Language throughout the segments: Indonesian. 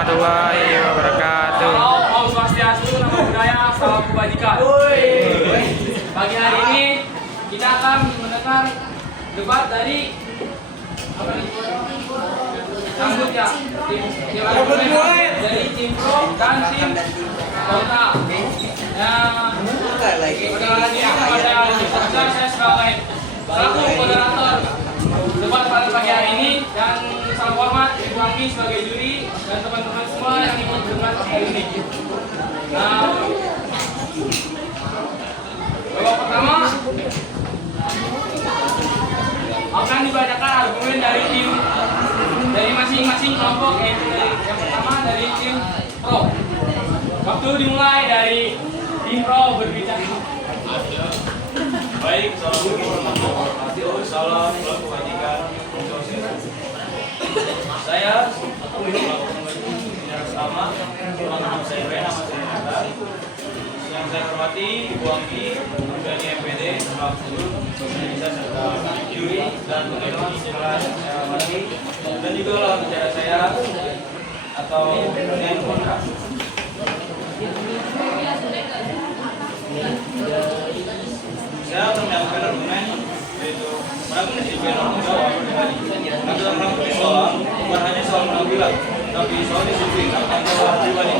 warahmatullahi wabarakatuh. Om Swastiastu, Namo Buddhaya, Salam Kebajikan. Pagi hari ini kita akan mendengar debat dari rambut ya, dari tim pro dan tim kontra. Pada hari ini saya sebagai selaku moderator debat pada pagi hari ini, dan salam hormat Ibu Anggi sebagai juri dan teman-teman semua yang ikut debat hari ini. Babak pertama akan dibacakan argumen dari masing-masing kelompok, yaitu yang pertama dari tim pro. Waktu dimulai dari tim pro berbicara. Baik, salam kebajikan. Saya sama nama saya Ren, nama saya Nata. Yang saya hormati Ibu Anggi, dari MPD, selaku Indonesia serta juri dan teman-teman setelah saya hormati, dan juga lawan bicara saya atau yang kontra. Saya akan menyampaikan argumen, yaitu menanggung disiplin tanggung jawab pribadi. Nah, dalam melakukan soal bukan hanya soal penampilan, tapi soal disiplin tanggung jawab pribadi.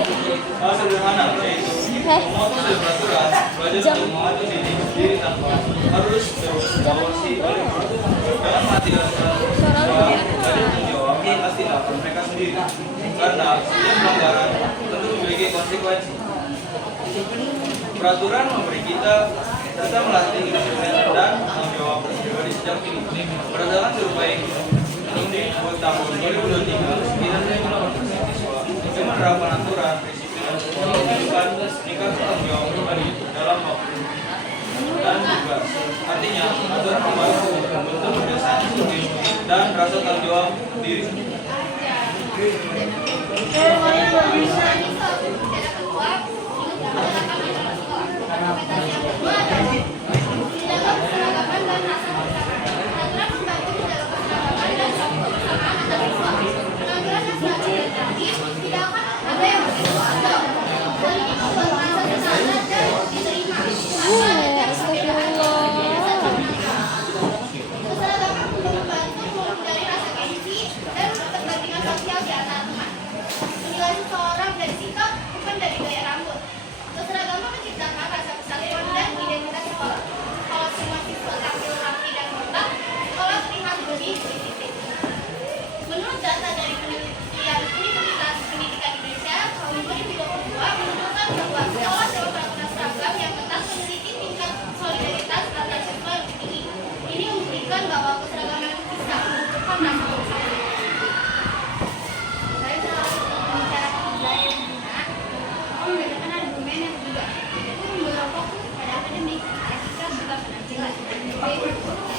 Hal sederhana, yaitu memotong dari peraturan, belajar untuk mengatur diri tanpa harus terus-menerus oleh guru. Jangan mati dalam soal dari tanggung jawab atas tindakan mereka sendiri, karena setiap pelanggaran tentu memiliki konsekuensi. Peraturan memberi kita melatih disiplin dan tanggung jawab pribadi sejak dini. Berdasarkan survei Undi tahun 2023, sekitar 58% siswa yang menerapkan aturan disiplin dan menunjukkan meningkat tanggung jawab pribadi dalam waktu dan tugas. Artinya, aturan membantu membentuk kebiasaan disiplin dan rasa tanggung jawab diri.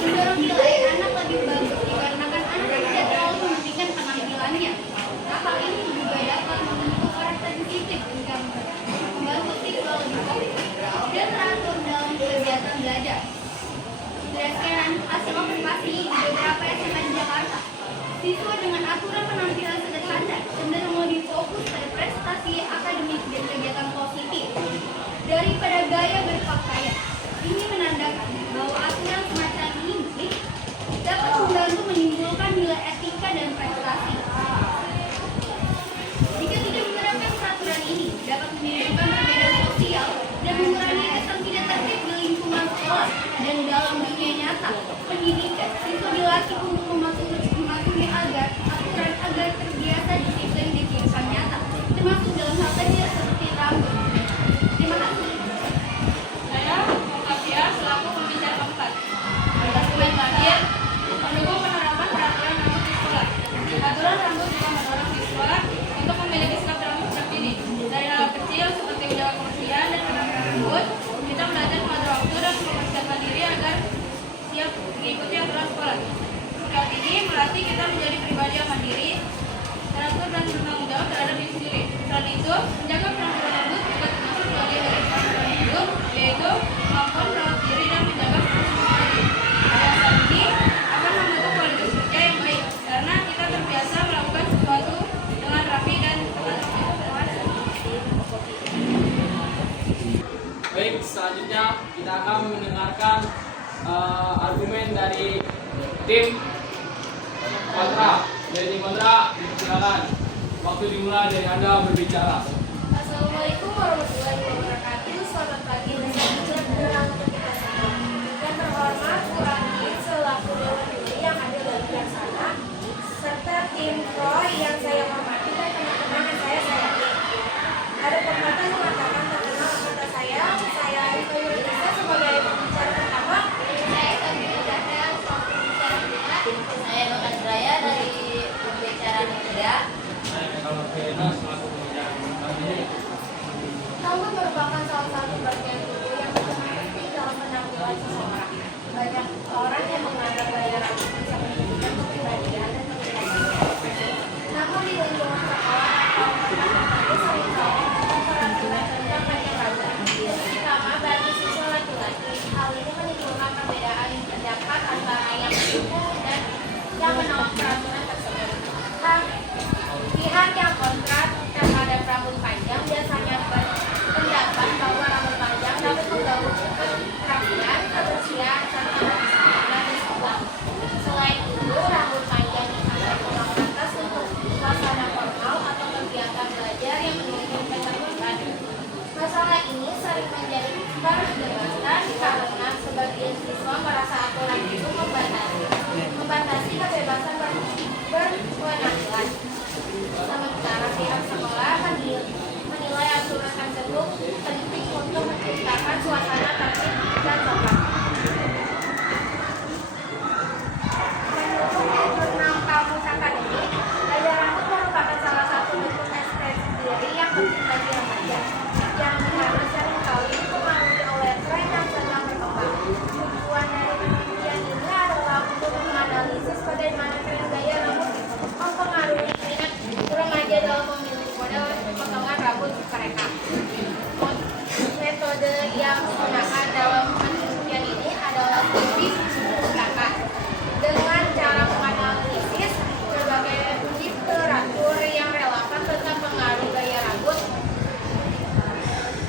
Mendorong nilai anak lebih bagus dikarenakan anak tidak terlalu mementingkan penampilannya. Hal ini juga dapat membentuk karakter disiplin hingga membantu siswa lebih fokus dan teratur dalam kegiatan belajar. Berdasarkan hasil observasi di beberapa SMA di Jakarta, siswa dengan aturan penampilan sederhana cenderung lebih fokus pada prestasi akademik dan kegiatan positif daripada gaya berpakaian. Ini menandakan bahwa aturan semacam ini dapat membantu menimbulkan nilai etika dan prestasi. Jika tidak menerapkan peraturan ini, dapat menimbulkan perbedaan sosial dan mengurangi kesan tidak tertib di lingkungan sekolah dan dalam dunia nyata. Pendidikan siswa dilatih untuk mematuhi aturan agar terbiasa disiplin di kehidupan nyata, termasuk dalam hal kecil seperti rambut. Terima kasih. Selaku pembicara keempat, argumen terakhir mendukung penerapan peraturan rambut di sekolah. Aturan rambut juga mendorong siswa untuk memiliki sikap rambut sejak dini. Dari hal kecil seperti menjaga kebersihan dan penampilan rambut, kita belajar mengatur waktu dan mempersiapkan diri agar siap mengikuti aturan sekolah. Sikap ini melatih kita menjadi pribadi yang mandiri, teratur dan bertanggung jawab terhadap diri sendiri. Selain itu, menjaga penampilan rambut juga termasuk bagian dari penampilan hidup, yaitu kemampuan merawat diri dan menjaga privasi pribadi. Alasan ini akan membentuk kualitas kerja yang baik karena kita terbiasa melakukan sesuatu dengan rapi dan tepat. kita akan mendengarkan argumen dari tim kontra. Dari tim kontra, silakan. Waktu dimulai dari Anda berbicara. Assalamualaikum warahmatullahi wabarakatuh. Selamat pagi dan salam sejahtera untuk kita semua. Yang terhormat, Kurani selaku Dewan Juri yang hadir dan bijaksana, serta tim pro yang saya hormati dan teman-teman yang saya sayangi. Ada pepatah mengatakan terkenal kata saya Rifka Yuridisa sebagai pembicara pertama. Saya Kamila Zahra, selaku pembicara kedua. Saya Nukas Raya dari pembicara ketiga. Kalau Kena selaku pembicara pertama. Rambut merupakan salah satu bagian tubuh yang sangat penting dalam penampilan seseorang. Banyak orang yang menganggap gaya rambut bisa menunjukkan kepribadian dan kepribadian. Namun di lingkungan sekolah atau tempat tertentu seringkali memperhatikan tentang panjang rambut, terutama bagi siswa laki-laki. Hal ini menimbulkan perbedaan pendapat antara yang mendukung dan yang menolak peraturan tersebut. Pihak yang kontra terhadap rambut panjang biasanya berpendapat bahwa rambut panjang dapat mengganggu kerapian, kebersihan, serta kebersihan di sekolah. Selain itu, rambut panjang dianggap kurang pantas untuk suasana formal atau kegiatan belajar yang memiliki keterbukaan. Masalah ini sering menjadi perdebatan karena sebagian siswa merasa aturan itu membatasi kebebasan berpenampilan. Sementara pihak sekolah menilai aturan tersebut penting untuk menciptakan suasana tertib dan sopan. Menurut jurnal Kamus Akademik, gaya rambut merupakan salah satu bentuk ekspresi diri yang penting bagi remaja, yang harus seringkali dipengaruhi oleh tren yang sedang berkembang. Tujuan dari penelitian ini adalah untuk menganalisis bagaimana tren gaya rambut mempengaruhi minat remaja dalam memilih model potongan rambut mereka. Metode yang digunakan dalam penelitian ini adalah studi pustaka dengan cara menganalisis berbagai literatur yang relevan tentang pengaruh gaya rambut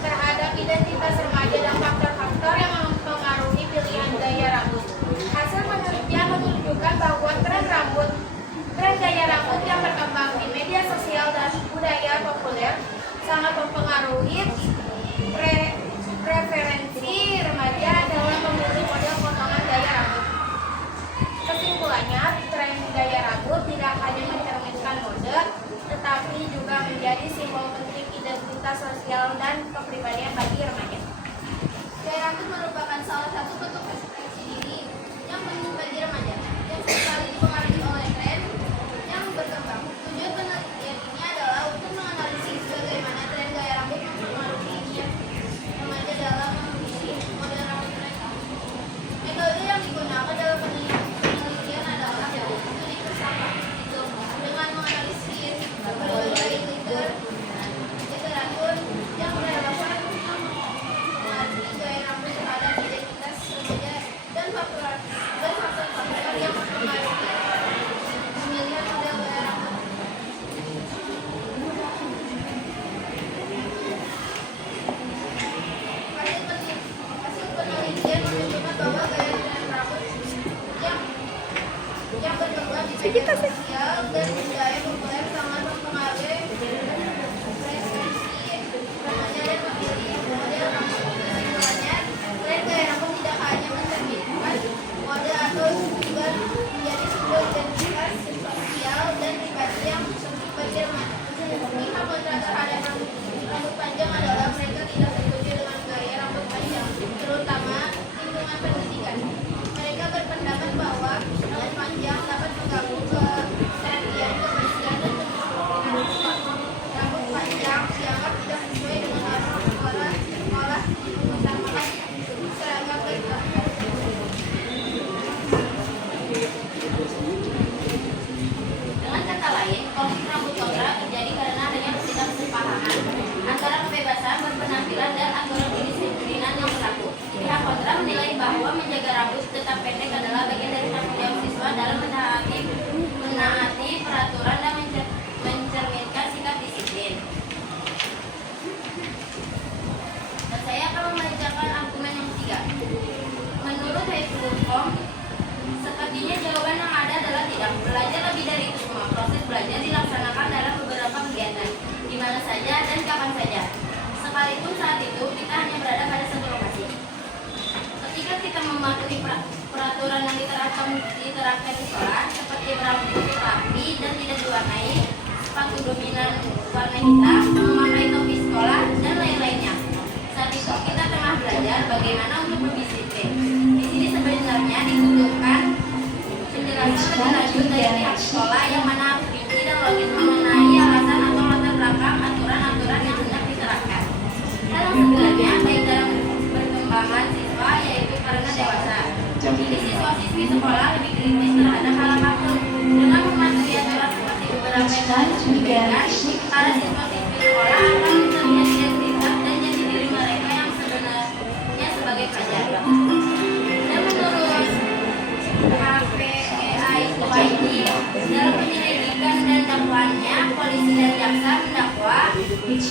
terhadap identitas remaja dan faktor-faktor yang mempengaruhi pilihan gaya rambut. Hasil penelitian menunjukkan bahwa tren gaya rambut yang berkembang di media sosial dan budaya populer sangat mempengaruhi preferensi remaja dalam memilih model potongan gaya rambut. Kesimpulannya, tren gaya rambut tidak hanya mencerminkan mode, tetapi juga menjadi simbol penting identitas sosial dan kepribadian bagi remaja. Gaya rambut merupakan salah satu bentuk ekspresi diri yang penting bagi remaja, yang seringkali dipengaruhi oleh tren yang berkembang. Tujuan penelitian ini adalah untuk menganalisis bagaimana tren gaya rambut mempengaruhi atau diterapkan di sekolah seperti berambut rapi dan tidak diwarnai, sepatu dominan warna hitam, memakai topi sekolah, dan lain-lainnya. Saat itu kita tengah belajar bagaimana untuk berdisiplin. Di sini sebenarnya dibutuhkan penjelasan lebih lanjut dari pihak sekolah yang mana harus rinci dan logis mengenai alasan atau latar belakang aturan-aturan yang hendak diterapkan. Hal yang sebenarnya baik dalam perkembangan siswa yaitu karena dewasa. Jadi siswa-siswi sekolah lebih kritis terhadap hal apapun dengan mematuhi aturan seperti beberapa yang telah diberikan. Para siswa-siswi sekolah akan terlihat identitas dan jati diri mereka yang sebenarnya sebagai pelajar. Dan menurut KPEI dalam penyelidikan dan dakwaannya, polisi dan jaksa mendakwa AS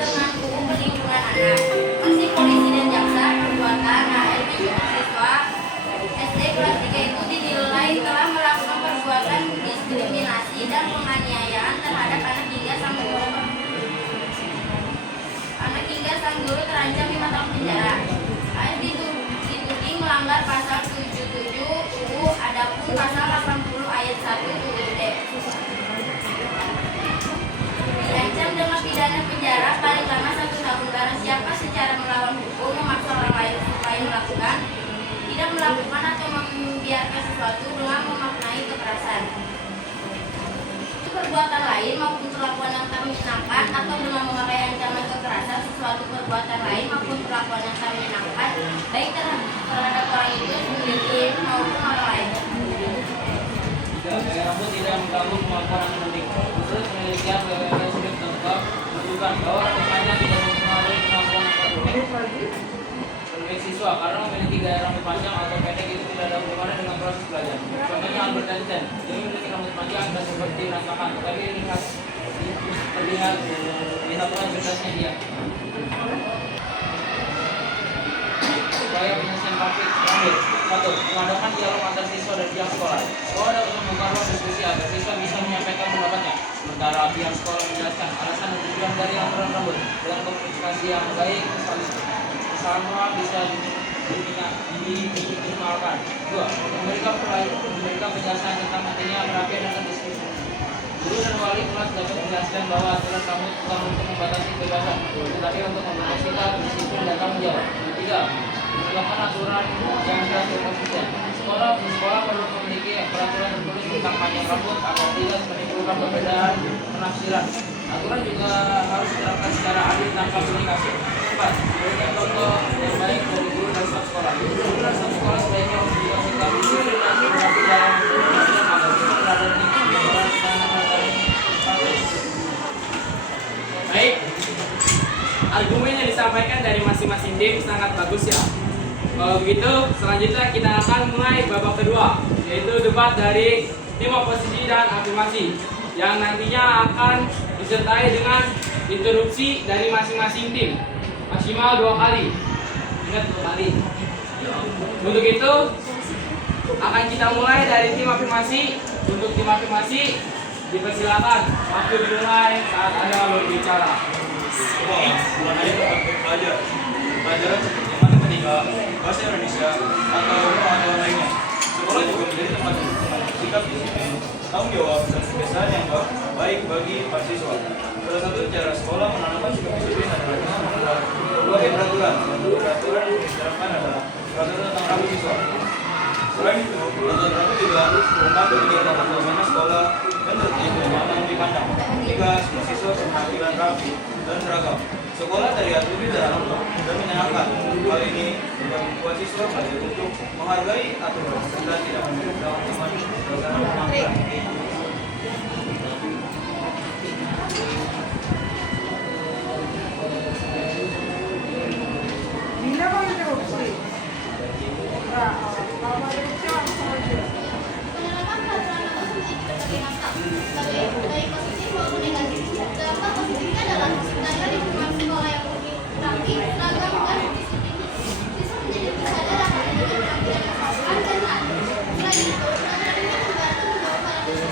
dengan UU Perlindungan Anak. Masih polisi dan jaksa perbuatan AS menjadi siswa SD kelas 3 itu dinilai telah melakukan perbuatan diskriminasi dan penganiayaan terhadap anak hingga sang guru terancam 5 tahun penjara. AS dituding melanggar pasal 77 UU, adapun pasal 80 ayat 1 UUD diancam dengan pidana penjara paling lama 1 tahun barang siapa secara melawan hukum memaksa orang lain supaya melakukan, tidak melakukan atau membiarkan sesuatu dengan memaknai kekerasan, perbuatan lain maupun perlakuan yang tak menyenangkan atau dengan memakai ancaman kekerasan sesuatu perbuatan lain maupun perlakuan yang tak menyenangkan baik terhadap orang itu sendiri maupun orang lain. Gaya rambut tidak mengganggu kemampuan akademik. Menurut penelitian WWW sudah terungkap menunjukkan bahwa rambut panjang tidak mempengaruhi kemampuan akademik sebagai siswa karena memiliki gaya rambut panjang atau pendek itu tidak ada hubungannya dengan proses belajar. Contohnya Albert Einstein, dia memiliki rambut panjang dan seperti rangkakan, tetapi terlihat pula cerdasnya dia. Upaya penyelesaian konflik terakhir. 1. Mengadakan dialog antar siswa dan pihak sekolah. Sekolah dapat membuka ruang diskusi agar siswa bisa menyampaikan pendapatnya. Sementara pihak sekolah menjelaskan alasan dan tujuan dari aturan rambut dengan komunikasi yang baik, sama bisa diminimalkan. 2. Memberikan penjelasan tentang materinya, perapian dan diskusi. Guru dan wali kelas dapat menjelaskan bahwa aturan rambut bukan untuk membatasi kebebasan, tetapi untuk membuat kita disiplin dan tanggung jawab. 3. Menetapkan aturan yang jelas dan konsisten. Sekolah perlu memiliki peraturan tertulis tentang panjang rambut agar tidak menimbulkan perbedaan penafsiran. Aturan juga harus diterapkan secara adil tanpa komunikasi. 4. Memberikan contoh yang baik dari guru dan staf sekolah. Guru dan staf sekolah sebaiknya memberikan sikap disiplin dan berhati dalam pendidikan agar siswa berada di lingkungan baik. Argumen yang disampaikan dari masing-masing tim sangat bagus ya. Kalau begitu, selanjutnya kita akan mulai babak kedua, yaitu debat dari tim oposisi dan afirmasi, yang nantinya akan disertai dengan interupsi dari masing-masing tim, maksimal 2 kali. Ingat 2 kali. Untuk itu, akan kita mulai dari tim afirmasi. Untuk tim afirmasi, dipersilakan waktu dimulai saat Anda berbicara. Bukan hanya tempat belajar, pelajaran seperti matematika, bahasa Indonesia, atau lainnya. Sekolah juga menjadi tempat sikap disiplin, tanggung jawab, dan kebiasaan yang baik bagi para siswa. Salah satu cara sekolah menanamkan sikap disiplin adalah dengan membuat berbagai peraturan. Peraturan yang diterapkan adalah peraturan tentang rambut siswa. Selain itu, peraturan rambut juga membantu menjaga bagaimana sekolah dan tertib dan nyaman dipandang. Jika semua siswa berpenampilan rapi dan seragam, sekolah terlihat lebih terarah dan menyenangkan. Hal ini juga membuat siswa belajar untuk menghargai aturan dan tidak menjadi teman penampilan. Penerapan peraturan rambut menjadi berbagai macam, baik positif maupun negatif. Dampak positifnya adalah menciptakan lingkungan sekolah yang lebih rapi, seragam, dan disiplin. Siswa menjadi lebih sadar akan adanya penampilan yang sopan dan rapi. Selain itu, peraturan ini membantu mendorong para siswa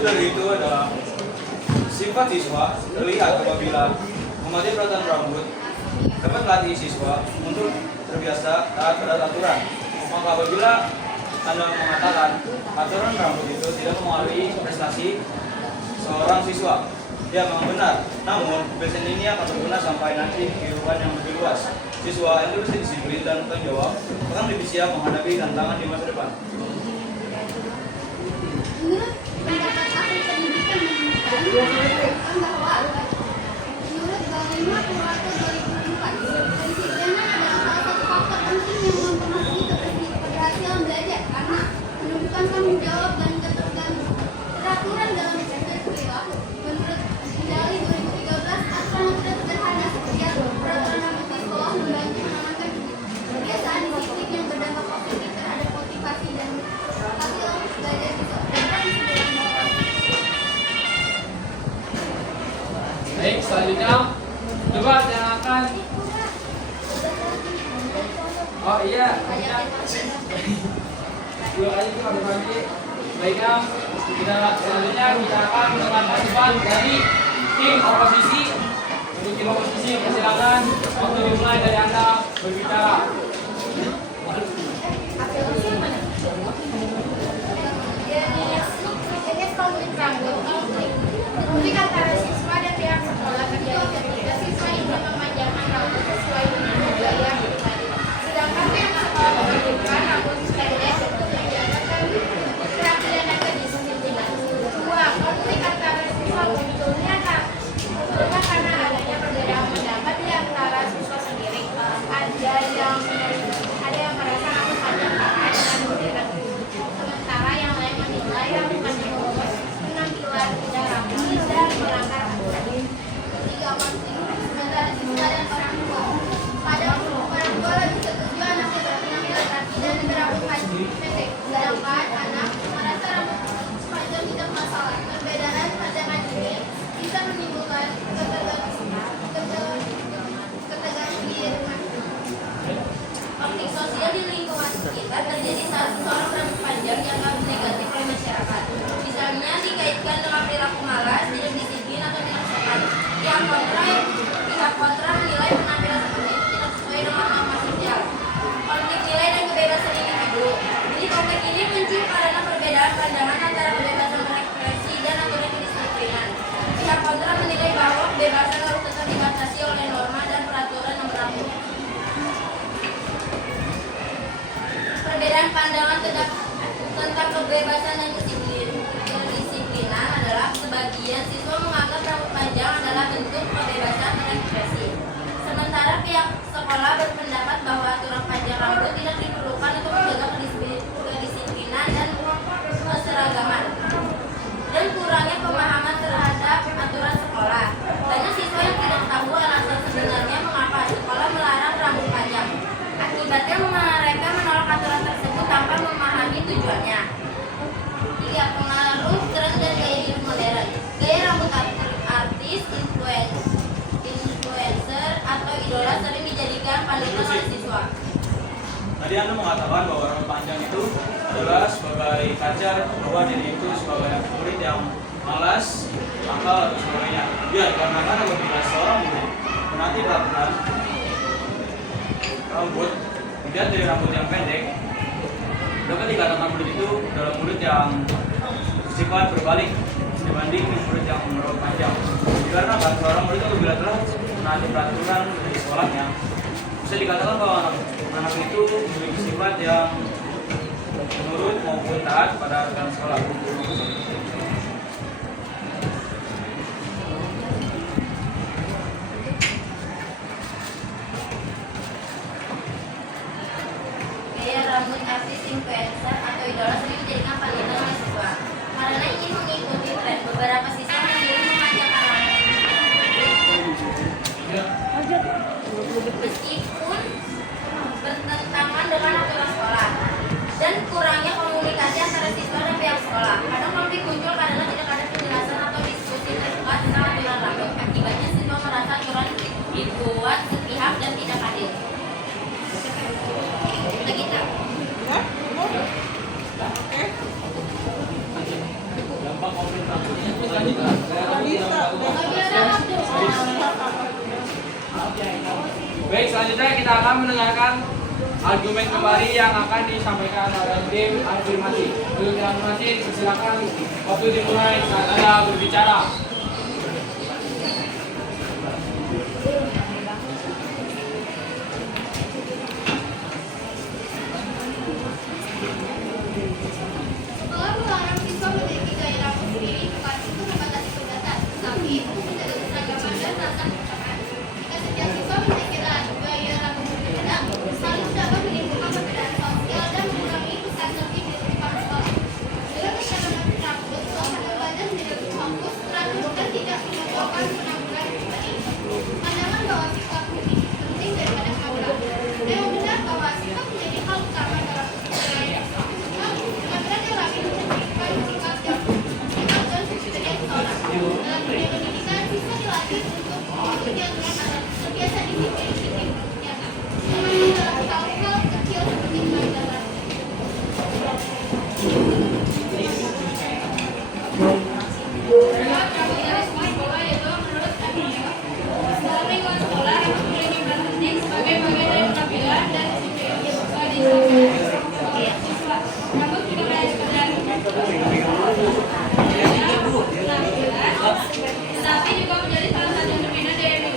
Maksud dari itu adalah sifat siswa terlihat apabila mematuhi peraturan rambut dapat melatih siswa untuk terbiasa taat pada aturan. Maka apabila Anda mengatakan aturan rambut itu tidak mempengaruhi prestasi seorang siswa, ya memang benar. Namun, kebiasaan ini akan berguna sampai nanti kehidupan yang lebih luas. Siswa yang lebih disiplin dan bertanggung jawab akan lebih siap menghadapi tantangan di masa depan. Menurut pendapat ahli pendidikan menemukan bahwa menurut Bagaimana Purwato 2004, kedisiplinan adalah salah satu faktor penting yang mempengaruhi keberhasilan belajar karena menunjukkan tanggung jawab dan keteraturan dalam perilaku. Menurut Jali 2013, aturan sederhana seperti peraturan rambut di sekolah membantu menanamkan kebiasaan disiplin yang berdampak positif terhadap motivasi dan hasil belajar siswa. Baik, selanjutnya debat yang akan iya dua kali itu ada lagi. Baiknya selanjutnya kita akan mendengarkan debat dari tim oposisi. Untuk tim oposisi persilakan waktu dimulai dari Anda berbicara. Konflik antara siswa dan pihak sekolah terjadi ketika siswa ingin memanjangkan rambut sesuai dengan gaya pribadi. Sedangkan pihak sekolah menginginkan rambut pendek untuk menjaga kerapian dan kedisiplinan. Dua, konflik antara siswa munculnya karena adanya perbedaan pendapat di antara siswa sendiri. Ada yang merasa rambut panjang parah dan memberikan sementara yang lain menilai rambut panjang bagus penampilan tidak rapi dan melanggar aturan. Ketiga, konflik antara siswa dan orang tua. Kadang orang tua lebih setuju anaknya berpenampilan rapi dan berambut pendek, sedangkan anak merasa rambut panjang tidak masalah. Perbedaan pandangan ini bisa menimbulkan ketegangan di rumah. Konflik sosial di lingkungan sekitar terjadi saat seseorang rambut panjang dianggap negatif oleh masyarakat. Misalnya dikaitkan dengan perilaku malas, tidak disiplin atau tidak sopan. Pihak kontra menilai penampilan seperti itu tidak sesuai dengan norma sosial. Konflik nilai dan kebebasan individu. Jadi konflik ini muncul karena perbedaan pandangan antara kebebasan berekspresi dan aturan kedisiplinan. Pihak kontra menilai bahwa kebebasan harus tetap dibatasi oleh norma dan peraturan yang berlaku. Perbedaan pandangan tentang kebebasan dan kedisiplinan adalah sebagian siswa menganggap rambut panjang adalah bentuk kebebasan berekspresi. Sementara pihak sekolah berpendapat bahwa aturan panjang rambut tidak diperlukan untuk menjaga kedisiplinan dan keseragaman. Dan kurangnya pemahaman terhadap aturan sekolah. Banyak siswa yang tidak tahu alasan sebenarnya mengapa sekolah melarang rambut panjang. Akibatnya mereka menolak aturan tersebut tanpa memahami tujuannya. 3. Pengaruh tren dan gaya hidup modern. Gaya rambut artis, influencer, atau idola sering dijadikan panutan oleh siswa. Tadi Anda mengatakan bahwa rambut panjang itu adalah sebagai kaca bahwa diri itu sebagai murid yang malas, nakal, atau sebagainya. Ya, karena apabila seorang murid menanti peraturan rambut, kemudian dari rambut yang pendek, dapat dikatakan murid itu adalah murid yang bersifat berbalik dibanding murid yang menurut panjang. Karena seorang murid itu apabila telah menaati peraturan di sekolahnya, bisa dikatakan bahwa anak itu memiliki sifat yang menurut maupun taat pada aturan sekolah. Gaya rambut artis, influencer, atau idola sering dijadikan panutan oleh siswa. Karena ingin mengikuti tren, beberapa siswa memilih memanjangkan rambut. Meskipun bertentangan dengan aturan sekolah dan kurangnya komunikasi antara siswa dan pihak sekolah. Kadang konflik muncul karena tidak ada penjelasan atau diskusi terbuka tentang aturan rambut. Akibatnya siswa merasa aturan dibuat sepihak dan tidak adil. Kita. Dampak konflik argumen kembali yang akan disampaikan oleh tim afirmasi. Untuk tim afirmasi, silakan waktu dimulai saat Anda berbicara. Sekolah melarang siswa memiliki gaya rambut sendiri, bukan itu membatasi kegiatan, tetapi itu menjaga keseragaman dan rasa kesamaan. Jika setiap siswa memiliki gaya rambut berbeda, hal itu dapat menimbulkan perbedaan sosial dan mengurangi persepsi di lingkungan sekolah. Dengan keseragaman rambut, suasana belajar menjadi lebih fokus, teratur, dan tidak menyebabkan penampilan pribadi. Pandangan bahwa sikap lebih penting daripada penampilan. Yang benar bahwa sikap menjadi hal utama dalam penilaian. Penampilan yang rapi mencerminkan sikap dan kepribadian seseorang. Dalam dunia pendidikan, siswa dilatih untuk mengikuti aturan adat, terbiasa disiplin nyata. Termasuk dalam hal-hal kecil seperti pelajaran. Rambut dari semua sekolah yaitu menurut Agnew. Dalam lingkungan sekolah, rambut memiliki peran penting sebagai bagian dari penampilan dan disiplin siswa di siswa. Rambut juga menjadi penampilan, tetapi juga menjadi salah satu cerminan dari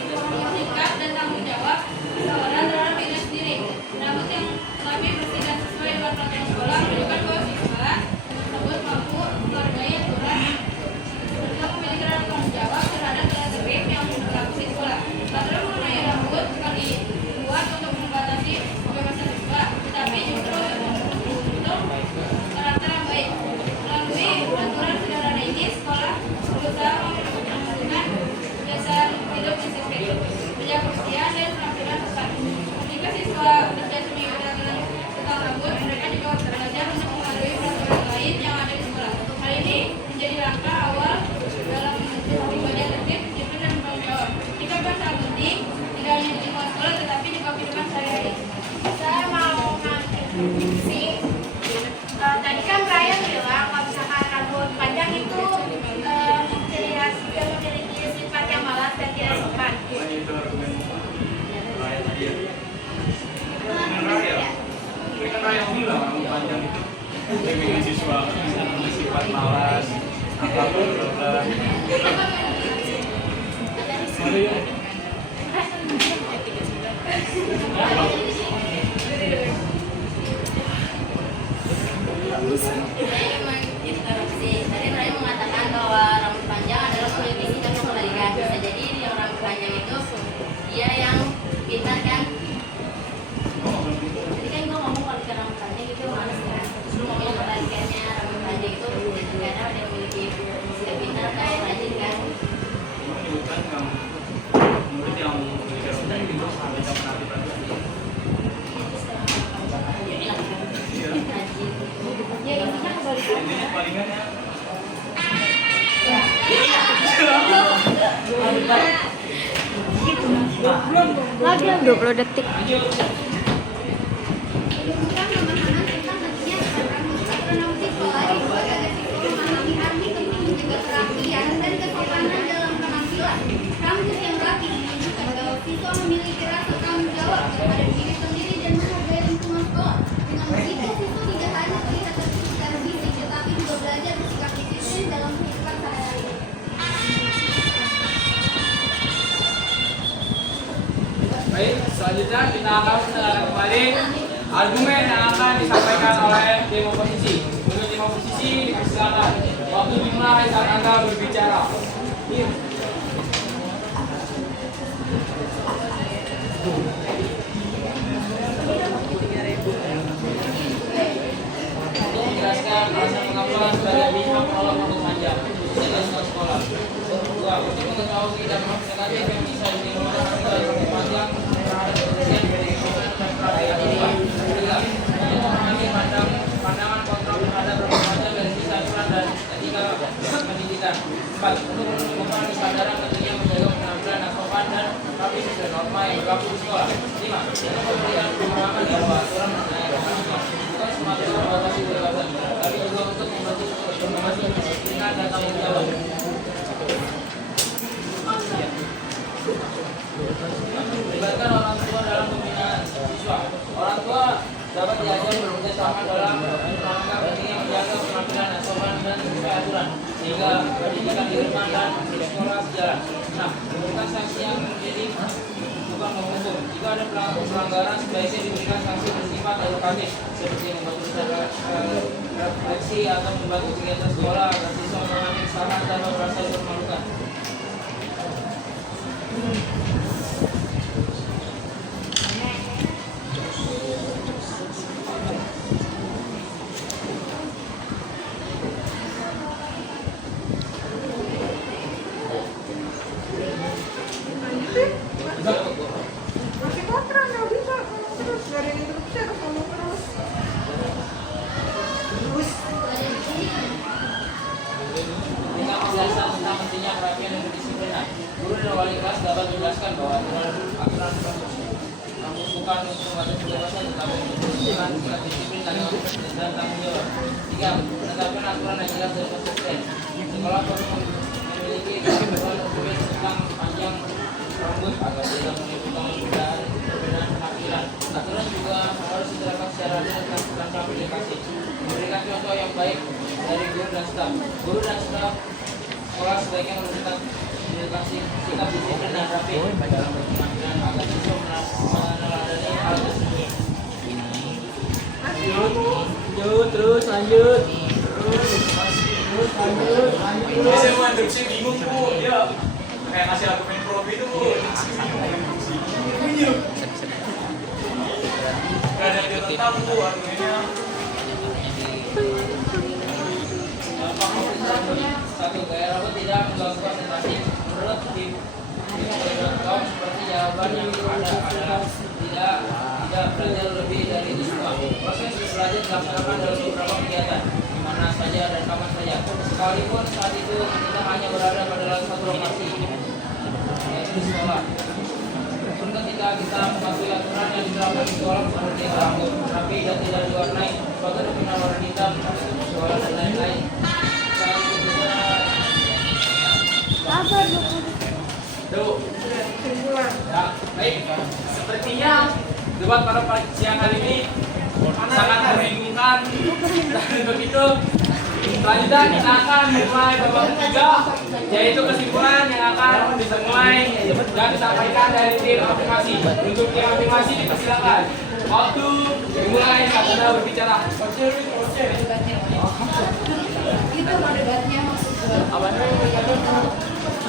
sikap dan tanggung jawab seseorang terhadap dirinya sendiri. Rambut yang rapi, bersih dan sesuai dengan peraturan sekolah menunjukkan bahwa siswa tersebut mampu menghargai aturan serta memiliki tanggung jawab terhadap nilai tertib yang berlaku di sekolah. Peraturan mengenai rambut bukan dibuat untuk membatasi kebebasan siswa, tetapi justru untuk karakter yang baik. Melalui aturan sederhana ini, sekolah berusaha menggunakan dasar hidup disiplin, menjaga kebersihan dan penampilan besar. Jika siswa terbiasa mengikuti aturan tentang rambut, mereka juga belajar untuk mematuhi peraturan lain yang ada di sekolah. Hal ini menjadi langkah awal dalam membentuk pribadi yang tertib, disiplin dan bertanggung jawab. Jika peran sangat penting, tidak hanya di lingkungan sekolah, tetapi juga kehidupan sehari-hari. Saya mau ngasih tadi kan Brian bilang kalau misalkan rambut panjang itu ciri khas dia memiliki sifat yang malas dan tidak sopan. Kan Raya bilang rambut panjang itu bikin siswa sifat malas, apapun berubah. Saya menginterupsi. Tadi saya mengatakan bahwa rambut panjang adalah sulit dan mengembalikan. Bisa jadi yang rambut panjang itu dia yang pintar kan? Tadi kan gue ngomong kalau ke rambut panjang itu malas kan? Lu ngomong kebalikannya, rambut panjang itu kadang ada yang memiliki sikap pintar atau rajin kan? Menyebutkan yang murid yang memiliki rambut panjang itu sampai jam nanti Ya intinya kebalikannya. ini palingannya Lagi 20 detik. Bukan pemahaman tentang pentingnya rambut. Aturan rambut di sekolah dibuat agar siswa memahami arti penting menjaga kerapian dan kesopanan dalam penampilan. Rambut yang rapi menunjukkan bahwa siswa memiliki rasa tanggung jawab kepada diri sendiri dan menghargai lingkungan sekolah. Dengan begitu, siswa tidak hanya terlihat tertib secara fisik, tetapi juga belajar bersikap disiplin dalam kehidupan sehari-hari. Baik, selanjutnya kita akan mendengarkan kembali argumen yang akan disampaikan oleh tim oposisi. Untuk tim oposisi dipersilakan waktu dimulai saat Anda berbicara. Untuk menjelaskan alasan mengapa sebagai pihak menolak rambut panjang di sekolah. Dua, untuk mengetahui dan melaksanakan yang bisa dimulai rambut panjang terhadap kebersihan dari lingkungan dan perhatian siswa. Tiga, untuk memahami pandangan kontrol terhadap rambut panjang dari sisi aturan dan etika pendidikan. Empat, untuk menemukan kesadaran pentingnya menjaga penampilan yang sopan dan rapi sesuai norma yang berlaku di sekolah. Lima, untuk memberikan pemahaman bahwa aturan mengenai rambut bukan semata membatasi kebebasan, tapi juga untuk membantu kedisiplinan dan tanggung jawab. Melibatkan orang tua dalam pembinaan siswa. Orang tua utama dalam rangka pentingnya menjaga penampilan dan sopan dan sesuai aturan sehingga pendidikan di rumah dan di sekolah sejalan. Nah, memberikan sanksi yang menjadi bukan menghukum. Jika ada pelanggaran sebaiknya diberikan sanksi bersifat edukatif seperti membantu refleksi atau membantu kegiatan sekolah agar siswa memahami kesalahan tanpa merasa dipermalukan. Masih kontrak nggak bisa ngomong terus dari interupsi harus ngomong terus. Dengan penjelasan tentang pentingnya kerapian dan kedisiplinan, guru dan wali kelas dapat menjelaskan bahwa aturan rambut bukan untuk membatasi kebebasan, tetapi untuk menunjukkan sikap disiplin dan tanggung jawab. 3. Menetapkan aturan yang jelas dan konsisten. Sekolah perlu memiliki ketentuan tertulis tentang panjang rambut agar tidak menimbulkan perbedaan penampilan. Aturan juga harus diterapkan secara adil dan tanpa aplikasi. Memberikan contoh yang baik dari guru dan staf. Guru dan staf sekolah sebaiknya menunjukkan sikap disiplin dan rapi dalam berpenampilan agar siswa meneladani hal tersebut. Terus lanjut. Ini semua instruksi bingung bu, dia kayak ngasih aku main profi itu bu, bingung. Gak ada dia tetap bu argumennya. Satu, gaya rambut tidak mengganggu konsentrasi. Menurut tim Tim.com seperti jawaban yang ada adalah tidak belajar lebih dari itu semua. Proses belajar dilaksanakan dalam beberapa kegiatan, di mana saja dan kapan saja. Sekalipun saat itu kita hanya berada pada dalam satu lokasi, yaitu di sekolah. Pun ketika kita mematuhi aturan yang diterapkan di sekolah seperti rambut rapi dan tidak diwarnai, sebagai dengan warna hitam, sekolah dan lain-lain. Saat itu kita Tuh. Ya, baik. Sepertinya debat pada siang hari ini sangat membingungkan. Dan begitu, selanjutnya kita akan mulai babak ketiga, yaitu kesimpulan yang akan dimulai dan disampaikan dari tim afirmasi. Untuk tim afirmasi dipersilakan. Waktu dimulai saat Anda berbicara. Itu mau debatnya maksudnya. Apa?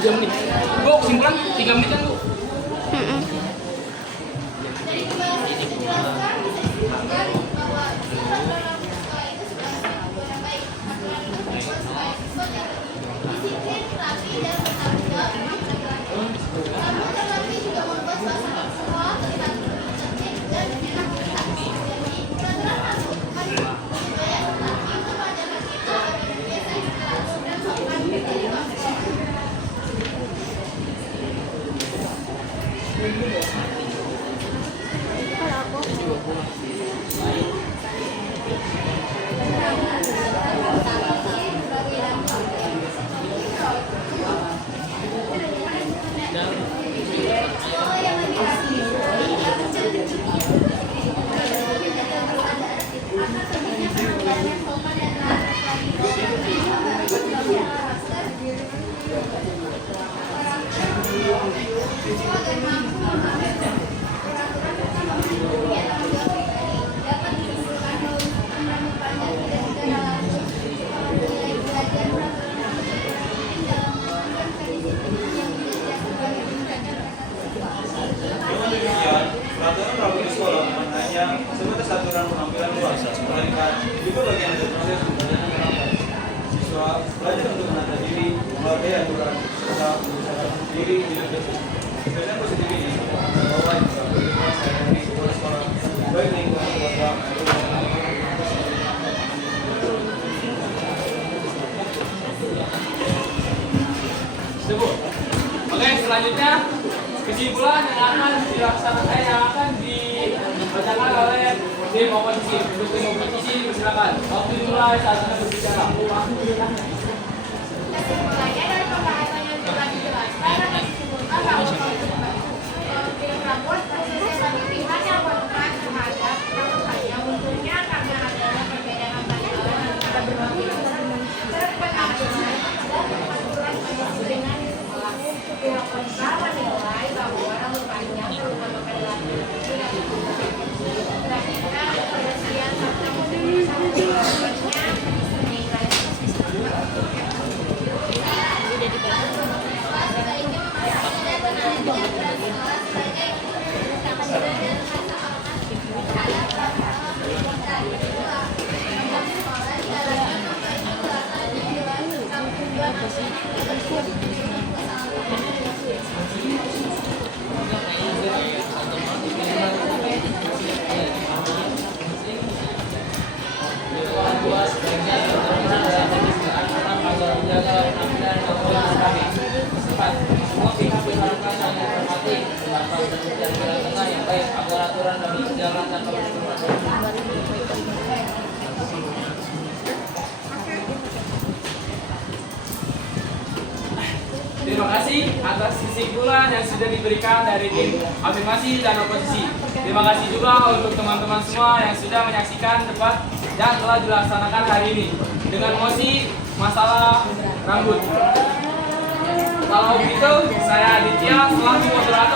3 menit. Bu, kesimpulan 3 menit kan, Bu? Dari pembahasan yang dijelaskan bisa disimpulkan bahwa sifat dalam siswa itu sudah sangat baik. Aturan itu membuat supaya siswa disiplin, rapi, dan bertanggung jawab dengan pelajaran. Rambut dan rapi juga membuat suasana sekolah terlihat tertib dan enak dilihat. Jadi, peraturan rambut harus supaya rapi itu mengajarkan kita pada kebiasaan yang teratur dan sopan menjadi manusia. Peraturan rambut di sekolah bukan hanya sebatas aturan penampilan luas, melainkan juga bagian dari proses belajar mengenalkan. Siswa belajar untuk menata diri, menghargai aturan, serta mengusahakan diri hidup bersih. Kegiatan positif ini membawa juga bagaimana saya di sekolah baik lingkungan keluarga Sebut. Oke, selanjutnya kesimpulan yang akan dilaksanakan, yang akan dibacakan oleh tim oposisi. Untuk tim oposisi silakan. Waktu dimulai saat Anda berbicara. Kesimpulannya dari pembahasan yang telah dijelaskan dapat disimpulkan bahwa film rambut prosesnya bagi pihak yang berperan terhadap rambut panjang untuknya karena ada aturan dalam berjalan tanpa Terima kasih atas kesimpulan yang sudah diberikan dari tim afirmasi dan oposisi. Terima kasih juga untuk teman-teman semua yang sudah menyaksikan debat yang telah dilaksanakan hari ini dengan mosi masalah rambut. Kalau begitu, saya Aditya selaku moderator